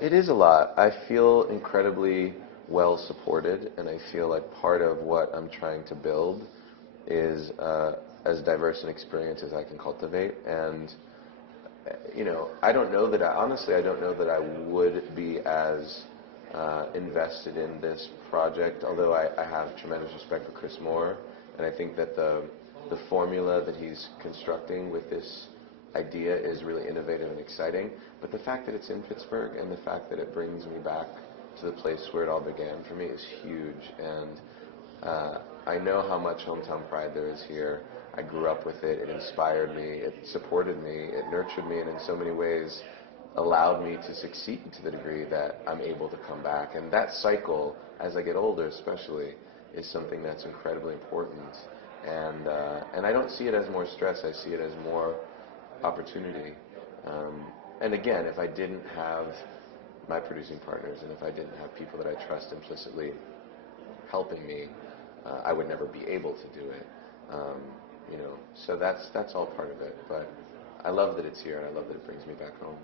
It is a lot. I feel incredibly well supported, and I feel like part of what I'm trying to build is as diverse an experience as I can cultivate. And I don't know that honestly, I don't know that I would be as invested in this project, although I have tremendous respect for Chris Moore, and I think that the formula that he's constructing with this idea is really innovative and exciting. But the fact that it's in Pittsburgh and the fact that it brings me back to the place where it all began for me is huge. And I know how much hometown pride there is here. I grew up with it. It inspired me. It supported me. It nurtured me, and in so many ways allowed me to succeed to the degree that I'm able to come back. And that cycle, as I get older especially, is something that's incredibly important. And I don't see it as more stress. I see it as more opportunity. And again, if I didn't have my producing partners and if I didn't have people that I trust implicitly helping me, I would never be able to do it. So that's all part of it. But I love that it's here, and I love that it brings me back home.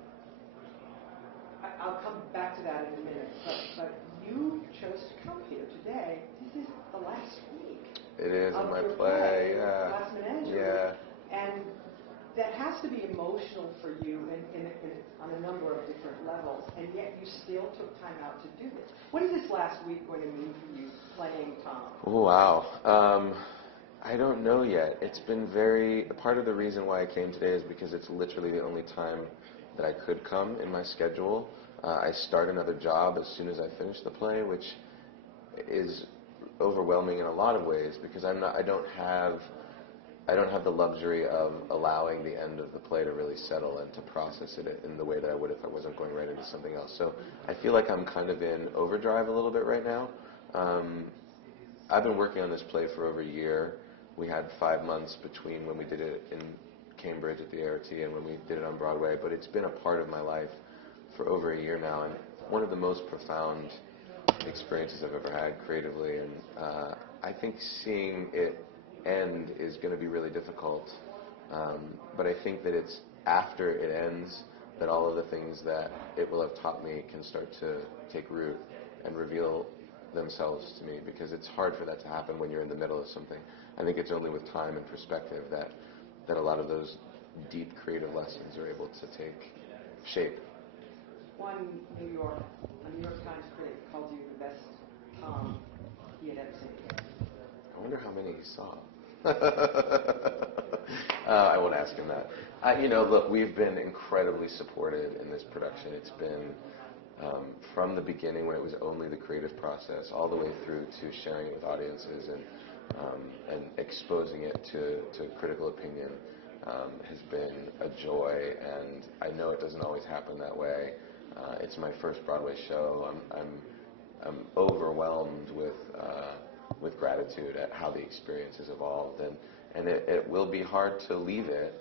I'll come back to that in a minute. But you chose to come here today. This is the last week. It is in my play. Yeah. Last Menagerie. Yeah. And that has to be emotional for you on a number of different levels, and yet you still took time out to do this. What is this last week going to mean for you playing Tom? Oh, wow. I don't know yet. It's been part of the reason why I came today is because it's literally the only time that I could come in my schedule. I start another job as soon as I finish the play, which is overwhelming in a lot of ways because I don't have the luxury of allowing the end of the play to really settle and to process it in the way that I would if I wasn't going right into something else. So I feel like I'm kind of in overdrive a little bit right now. I've been working on this play for over a year. We had 5 months between when we did it in Cambridge at the ART and when we did it on Broadway, but it's been a part of my life for over a year now, and one of the most profound experiences I've ever had creatively. And I think seeing it end is going to be really difficult, but I think that it's after it ends that all of the things that it will have taught me can start to take root and reveal themselves to me, because it's hard for that to happen when you're in the middle of something. I think it's only with time and perspective that a lot of those deep creative lessons are able to take shape. A New York Times critic called you the best Tom he had ever seen. I wonder how many he saw. I won't ask him that. Look, we've been incredibly supported in this production. It's been from the beginning when it was only the creative process all the way through to sharing it with audiences and exposing it to critical opinion has been a joy, and I know it doesn't always happen that way. It's my first Broadway show. I'm overwhelmed with gratitude at how the experience has evolved, and it will be hard to leave it,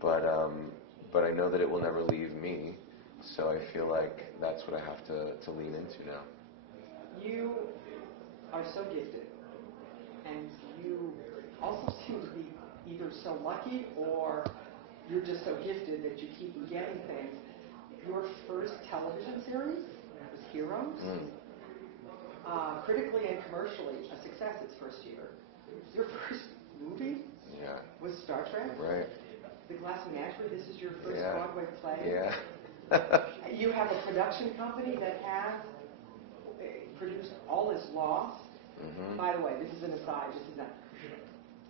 but I know that it will never leave me. So I feel like that's what I have to lean into now. You are so gifted, and you also seem to be either so lucky or you're just so gifted that you keep getting things. Your first television series was Heroes. Critically and commercially a success its first year. Your first movie was Star Trek. Right. The Glass Menagerie. This is your first Broadway play. Yeah. You have a production company that has produced All Is Lost. Mm-hmm. By the way, this is an aside. This is not.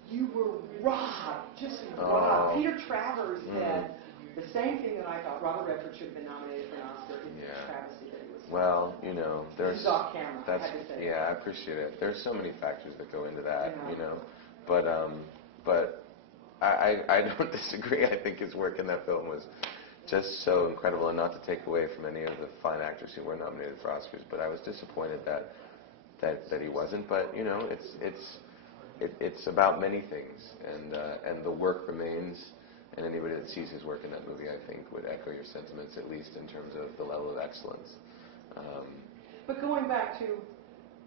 You were robbed, just robbed. Peter Travers said the same thing that I thought. Robert Redford should have been nominated for an Oscar. It's a travesty that he was. Well, there's. This is off camera. That's, I had to say. Yeah, I appreciate it. There's so many factors that go into that, But I don't disagree. I think his work in that film was just so incredible, and not to take away from any of the fine actors who were nominated for Oscars, but I was disappointed that he wasn't. But it's about many things, and the work remains. And anybody that sees his work in that movie, I think, would echo your sentiments, at least in terms of the level of excellence. But going back to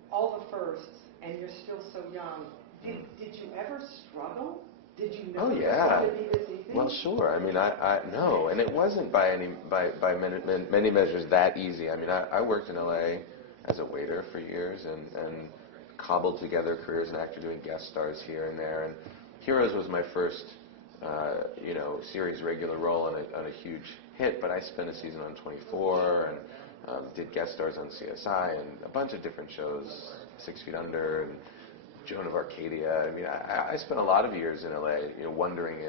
all the firsts, and you're still so young, did you ever struggle Did you know Oh it was yeah. going to be this easy? Well, sure. I mean, I no, and it wasn't by many measures that easy. I mean, I worked in LA as a waiter for years and cobbled together careers as an actor, doing guest stars here and there. And Heroes was my first, series regular role on a huge hit. But I spent a season on 24 and did guest stars on CSI and a bunch of different shows, 6 Feet Under and Joan of Arcadia. I mean, I spent a lot of years in LA, wondering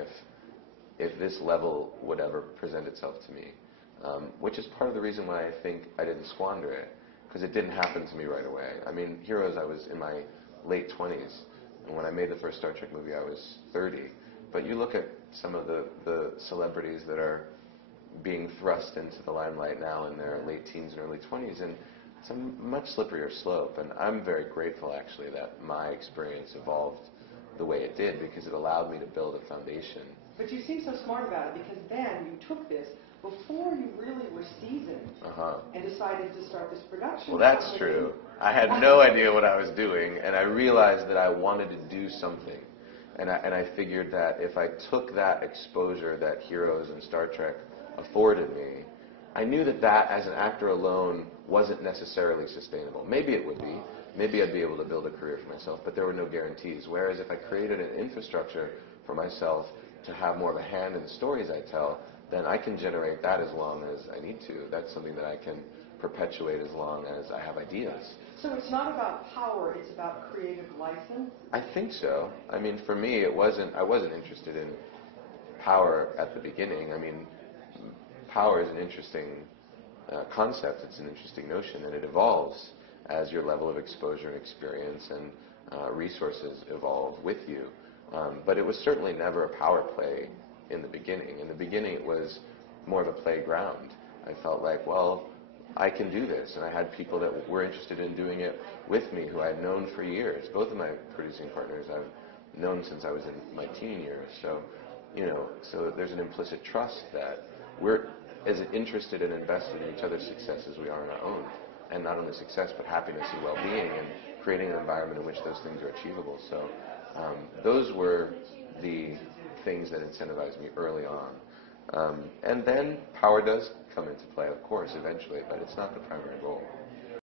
if this level would ever present itself to me, which is part of the reason why I think I didn't squander it, because it didn't happen to me right away. I mean, Heroes, I was in my late 20s, and when I made the first Star Trek movie, I was 30. But you look at some of the celebrities that are being thrust into the limelight now in their late teens and early 20s, and it's a much slipperier slope. And I'm very grateful, actually, that my experience evolved the way it did, because it allowed me to build a foundation. But you seem so smart about it, because then you took this before you really were seasoned and decided to start this production. Well, that's true. I had no idea what I was doing, and I realized that I wanted to do something. And I figured that if I took that exposure that Heroes and Star Trek afforded me, I knew that as an actor alone wasn't necessarily sustainable. Maybe it would be. Maybe I'd be able to build a career for myself, but there were no guarantees. Whereas if I created an infrastructure for myself to have more of a hand in the stories I tell, then I can generate that as long as I need to. That's something that I can perpetuate as long as I have ideas. So it's not about power, it's about creative license? I think so. I mean, for me, I wasn't interested in power at the beginning. I mean, power is an interesting concept. It's an interesting notion, and it evolves as your level of exposure and experience and resources evolve with you. But it was certainly never a power play in the beginning. In the beginning, it was more of a playground. I felt like, well, I can do this. And I had people that were interested in doing it with me who I had known for years. Both of my producing partners I've known since I was in my teen years. So, so there's an implicit trust that we're as interested and invested in each other's success as we are in our own. And not only success, but happiness and well-being, and creating an environment in which those things are achievable. So those were the things that incentivized me early on. And then power does come into play, of course, eventually, but it's not the primary goal.